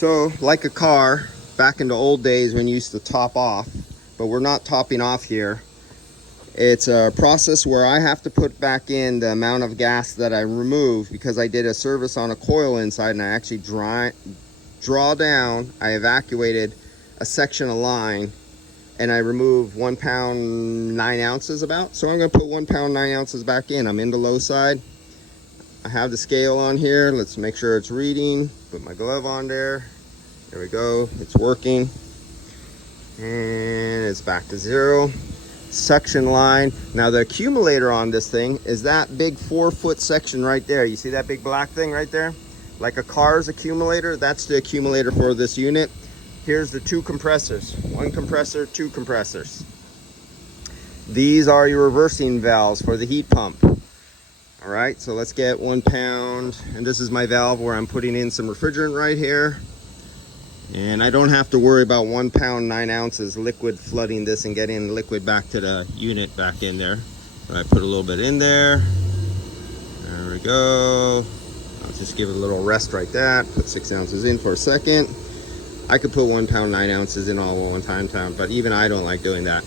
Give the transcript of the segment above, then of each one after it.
So like a car, back in the old days when you used to top off, but we're not topping off here. It's a process where I have to put back in the amount of gas that I removed because I did a service on a coil inside, and I actually draw down, I evacuated a section of line, and I removed 1 pound 9 ounces about. So I'm gonna put 1 pound 9 ounces back in. I'm in the low side. I have the scale on here. Let's make sure it's reading. Put my glove on there. There we go, it's working. And it's back to 0. Suction line. Now the accumulator on this thing is that big 4-foot section right there. You see that big black thing right there? Like a car's accumulator, that's the accumulator for this unit. Here's the 2 compressors. 1 compressor, 2 compressors. These are your reversing valves for the heat pump. All right, so let's get 1 pound. And this is my valve where I'm putting in some refrigerant right here. And I don't have to worry about 1 pound 9 ounces liquid flooding this and getting liquid back to the unit back in there. So I put a little bit in there. There we go. I'll just give it a little rest right there. Put 6 ounces in for a second. I could put 1 pound 9 ounces in all at one time, but even I don't like doing that.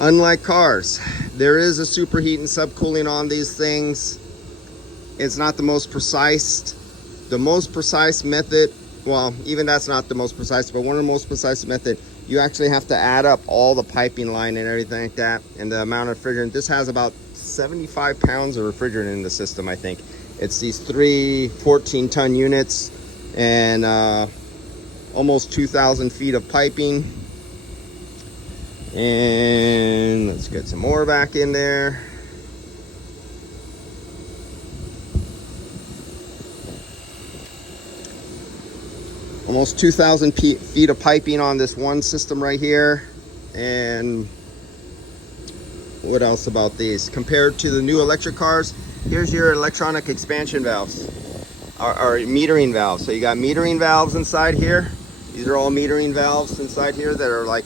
Unlike cars, there is a superheat and subcooling on these things. It's not the most precise. The most precise method, well, even that's not the most precise, but one of the most precise method, you actually have to add up all the piping line and everything like that, and the amount of refrigerant. This has about 75 pounds of refrigerant in the system, I think. It's these 3 14-ton units and almost 2,000 feet of piping. And let's get some more back in there. Almost 2,000 feet of piping on this one system right here. And what else about these? Compared to the new electric cars, here's your electronic expansion valves, or metering valves. So you got metering valves inside here. These are all metering valves inside here that are like,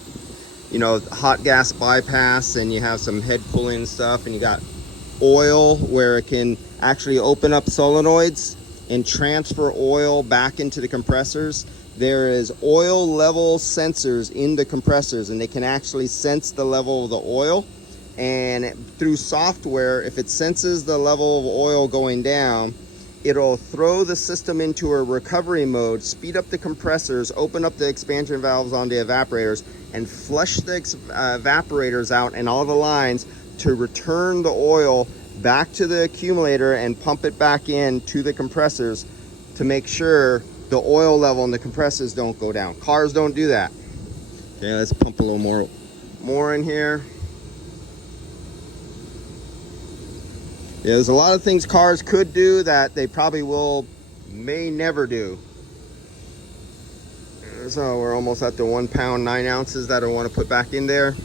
you know, hot gas bypass, and you have some head cooling stuff, and you got oil where it can actually open up solenoids and transfer oil back into the compressors. There is oil level sensors in the compressors, and they can actually sense the level of the oil. And through software, if it senses the level of oil going down, it'll throw the system into a recovery mode, speed up the compressors, open up the expansion valves on the evaporators, and flush the evaporators out and all the lines to return the oil back to the accumulator and pump it back in to the compressors to make sure the oil level in the compressors don't go down. Cars don't do that. Okay, let's pump a little more in here. Yeah, there's a lot of things cars could do that they probably may never do. So we're almost at the 1 pound 9 ounces that I want to put back in there.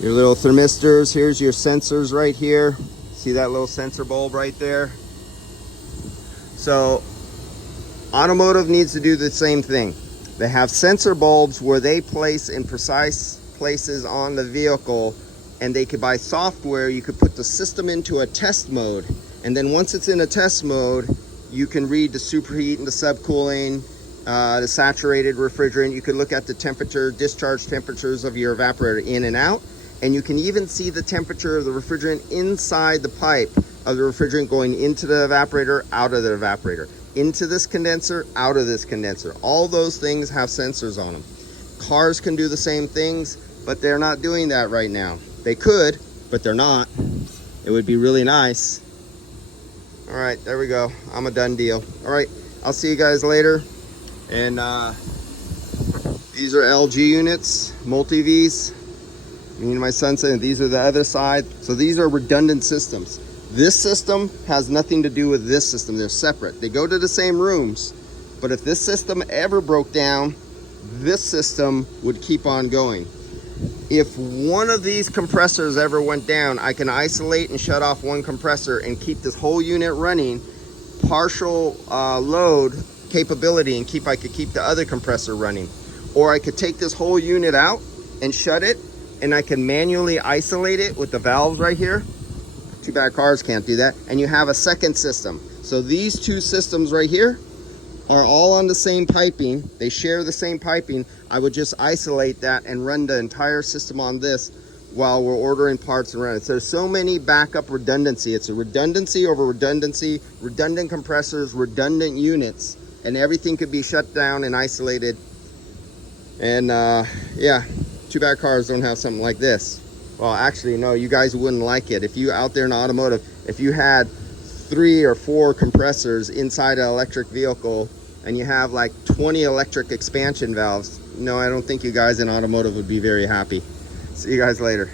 Your little thermistors, here's your sensors right here. See that little sensor bulb right there? So automotive needs to do the same thing. They have sensor bulbs where they place in precise places on the vehicle, and they could buy software. You could put the system into a test mode, and then once it's in a test mode, you can read the superheat and the subcooling, the saturated refrigerant. You could look at the temperature, discharge temperatures of your evaporator in and out, and you can even see the temperature of the refrigerant inside the pipe of the refrigerant going into the evaporator, out of the evaporator, into this condenser, out of this condenser. All those things have sensors on them. Cars can do the same things, but they're not doing that right now. They could, but they're not. It would be really nice. All right, there we go. I'm a done deal. All right, I'll see you guys later. And these are LG units, multi-Vs. Me and my son said these are the other side. So these are redundant systems. This system has nothing to do with this system. They're separate. They go to the same rooms, but if this system ever broke down, this system would keep on going. If one of these compressors ever went down, I can isolate and shut off one compressor and keep this whole unit running, partial load capability, and I could keep the other compressor running. Or I could take this whole unit out and shut it, and I can manually isolate it with the valves right here. Too bad cars can't do that. And you have a second system. So these two systems right here are all on the same piping. They share the same piping. I would just isolate that and run the entire system on this while we're ordering parts and running. So there's so many backup redundancy. It's a redundancy over redundancy, redundant compressors, redundant units, and everything could be shut down and isolated. And yeah, too bad cars don't have something like this. Well, actually, no, you guys wouldn't like it. If you out there in automotive, if you had 3 or 4 compressors inside an electric vehicle and you have like 20 electric expansion valves, no, I don't think you guys in automotive would be very happy. See you guys later.